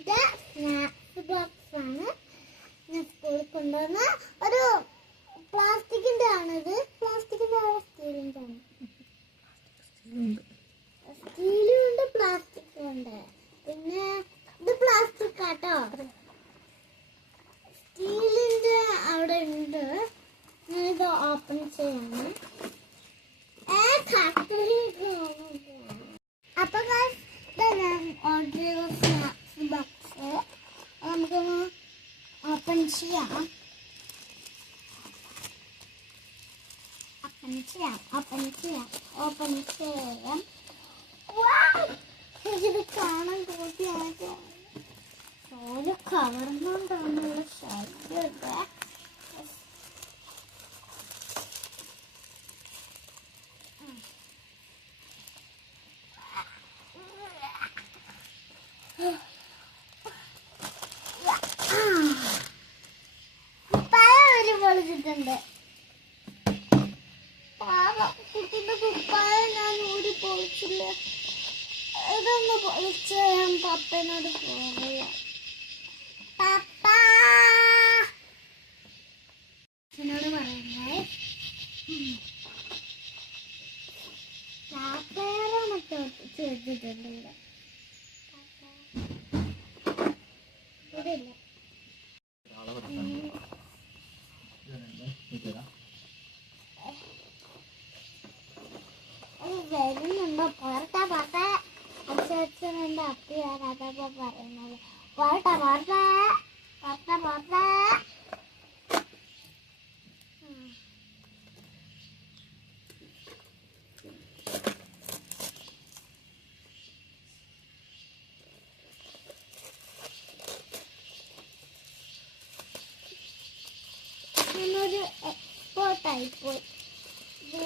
ഇത് snacks box ആണ്. ഞാൻ സ്കൂളിൽ കൊണ്ടുവന്ന ഒരു പ്ലാസ്റ്റിക്കിന്റെ ആണിത്. പ്ലാസ്റ്റിക്കിന്റെ സ്റ്റീലിന്റെ ആണ്. സ്റ്റീലും ഉണ്ട് പ്ലാസ്റ്റിക്കും ഉണ്ട്. പിന്നെ ഇത് പ്ലാസ്റ്റിക് ആട്ടോ. സ്റ്റീലിന്റെ അവിടെ ഉണ്ട്. ഞാനിത് ഓപ്പൺ ചെയ്യാണ്. അപ്പൊ ഞാൻ ഓർഡർ ചെയ്ത സ്നാക്സ് ബോക്സ് നമുക്കൊന്ന് ഓപ്പൺ ചെയ്യാം. ഇത് കാണാൻ കൂട്ടിയായിട്ട് ഓരോ കവർന്നുകൊണ്ടാണുള്ള ശല്യമൊക്കെ. പൊളിച്ചിട്ടുണ്ട്. കുട്ടിന്റെ കുപ്പായ ഞാൻ ഊരി പൊളിച്ചില്ല. ഇതൊന്ന് പൊളിച്ച് ഞാൻ പപ്പനോട് പറയാം. പപ്പനോട് പറയുന്നേ പാപ്പേറൊക്കെ ചെയ്തിട്ടുണ്ട്. ഇവിടെ ഇല്ല. വരുന്നുണ്ടോ പുറത്താ പാട്ട അച്ഛനുണ്ട്. അപ്പിയാണ് അതപ്പോ പറയുന്നത്. പുറത്താ പുറത്താ പുറത്താ പുറത്താ. ഞാനൊരു എക്സ്പോർട്ടായിപ്പോയി. ഇത്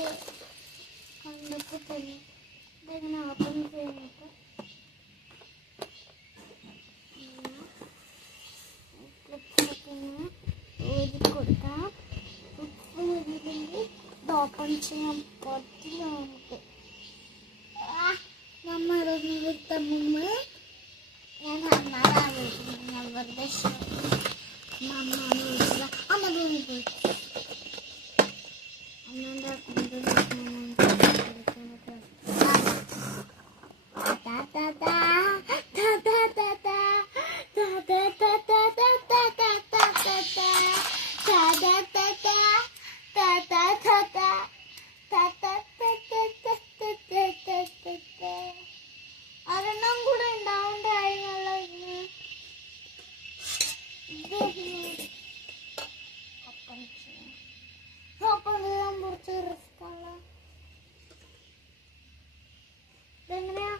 കണ്ടപ്പോ തന്നെ ഇതെങ്ങനെ ഓപ്പൺ ചെയ്യുന്നത് ഊരി കൊടുക്കാം. ഊരില്ലെങ്കിൽ ഇത് ഓപ്പൺ ചെയ്യാൻ പറ്റില്ല നമുക്ക്. നമ്മളൊന്ന് വിട്ടമ്മ ഞാൻ അമ്മ വെറുതെ അമ്മ പോയി അമ്മേൻ്റെ ഒരെണ്ണം കൂടെ ഉണ്ടാവണ്ടായിരുന്നല്ലോ. ഓപ്പൺ ചെയ്യാൻ കുറച്ച് റിസ്ക് ആണ്. ഇതെങ്ങനെയാ?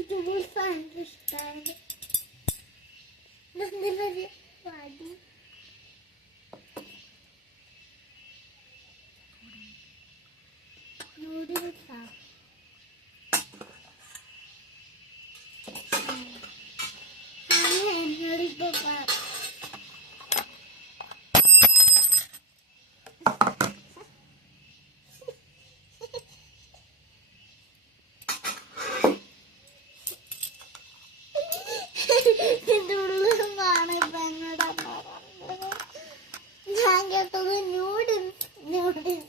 ഇത് എനിക്ക് ഇഷ്ടമാണ്. പാടി നൂഡിൽസാ. എന്നോടിപ്പോ ഇതിനുള്ളതാണ് ഇപ്പൊ എന്നോട് ഞാൻ കേട്ടത്. Noodles noodles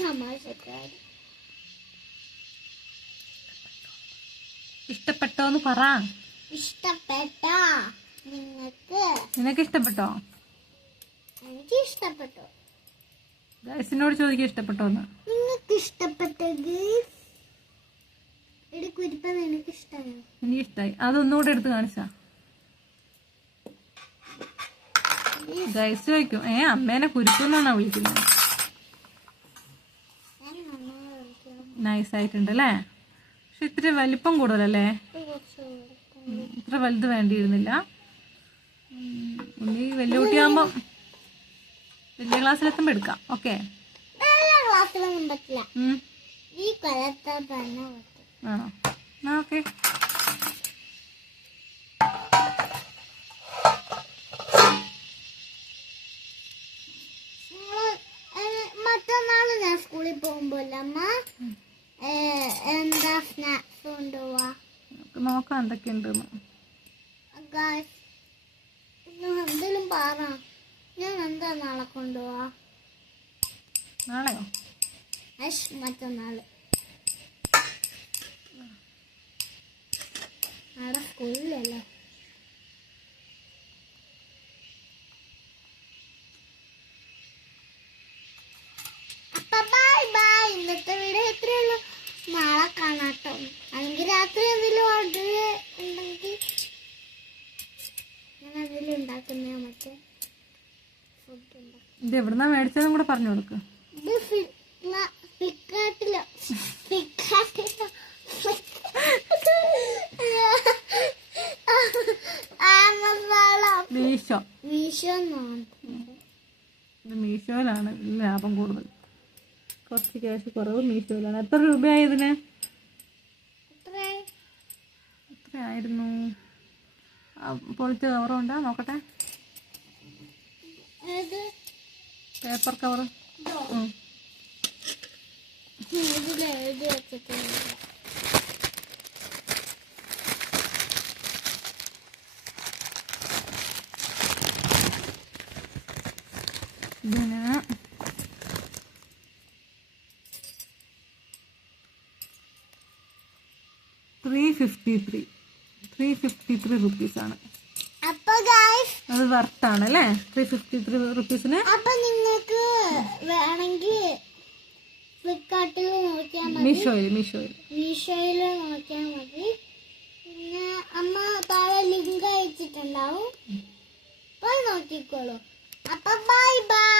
തമാശക്കാര്. ഇഷ്ടപ്പെട്ടോന്ന് പറ. ഇഷ്ടപ്പെട്ടോ നിങ്ങൾക്ക്? നിനക്ക് ഇഷ്ടപ്പെട്ടോ? എനിക്ക് ഇഷ്ടപ്പെട്ടു. ഗൈസിനോട് ചോദിക്കാൻ ഇഷ്ടപ്പെട്ടോന്ന്. നിങ്ങൾക്ക് ഇഷ്ടപ്പെട്ടത് കുരിപ്പ നിനക്ക് ഇഷ്ടമായോ? എനിക്ക് ഇഷ്ടമായി. അതൊന്നുകൂടെ എടുത്ത് കാണിച്ചാ ഗൈസ് ചോദിക്കും അമ്മേനെ കുരിപ്പെന്നാണോ വിളിക്കുന്നത്. നൈസായിട്ടുണ്ട് അല്ലേ? പക്ഷെ ഇത്തിരി വലിപ്പം കൂടുതലല്ലേ? ഇത്ര വലുത് വേണ്ടിയിരുന്നില്ല. നീ വലിയ കുട്ടിയാകുമ്പം വലിയ ക്ലാസ്സിലെത്തുമ്പോ എടുക്കാം. ഓക്കെ ആണോ? ഓക്കെ. അമ്മ എന്താ സ്നാക്സ് കൊണ്ടുപോവാ? നമുക്ക് നോക്കാം എന്തൊക്കെയുണ്ടെന്ന്. ഗായ്സ് എന്തെങ്കിലും പറ, ഞാൻ എന്താ നാളെ കൊണ്ടുപോവാ? നാളെയോ? മറ്റന്നാള് നാളെ സ്കൂളിലല്ലേ. അപ്പൊ ബൈ ബൈ. ഇന്നത്തെ വീഡിയോ ഇത്രയേ ഉള്ളൂ. നാളെ കാണാട്ടോ. അല്ലെങ്കിൽ രാത്രി എന്തെങ്കിലും ഓർഡർ ഉണ്ടെങ്കിൽ ഞാൻ അതിൽ ഉണ്ടാക്കുന്ന മറ്റേ ഫുഡ് ഉണ്ടാക്കും. ഇത് എവിടുന്നാ മേടിച്ചതും കൂടെ പറഞ്ഞു കൊടുക്ക്. ഇത് ഫ്ലിപ്കാർട്ടിലോ മീഷോ. മീഷോ ഇത് മീഷോയിലാണ് ലാഭം കൂടുതൽ. കുറച്ച് ക്യാഷ് കുറവ് മീഷോയിലാണ്. എത്ര രൂപയായി ഇതിന്? എത്രയായിരുന്നു? പൊളിച്ച കവറുണ്ടോ? നോക്കട്ടെ. Paper cover. ഇതിലെഴുതി വെച്ചിട്ടുണ്ട്. ഇതിന് 353 റുപ്പീസാണ്. അപ്പൊ ഗൈസ് അത് വർത്താണ് അല്ലേ? 353 റുപ്പീസിന്. അപ്പൊ നിങ്ങൾക്ക് വേണമെങ്കിൽ ഫ്ലിപ്കാർട്ടിൽ നോക്കിയാൽ മതി, മീഷോയിൽ നോക്കിയാൽ മതി. പിന്നെ അമ്മ താഴെ ലിങ്ക് അയച്ചിട്ടുണ്ടാവും, പോയി നോക്കിക്കോളൂ. അപ്പൊ ബൈ ബൈ.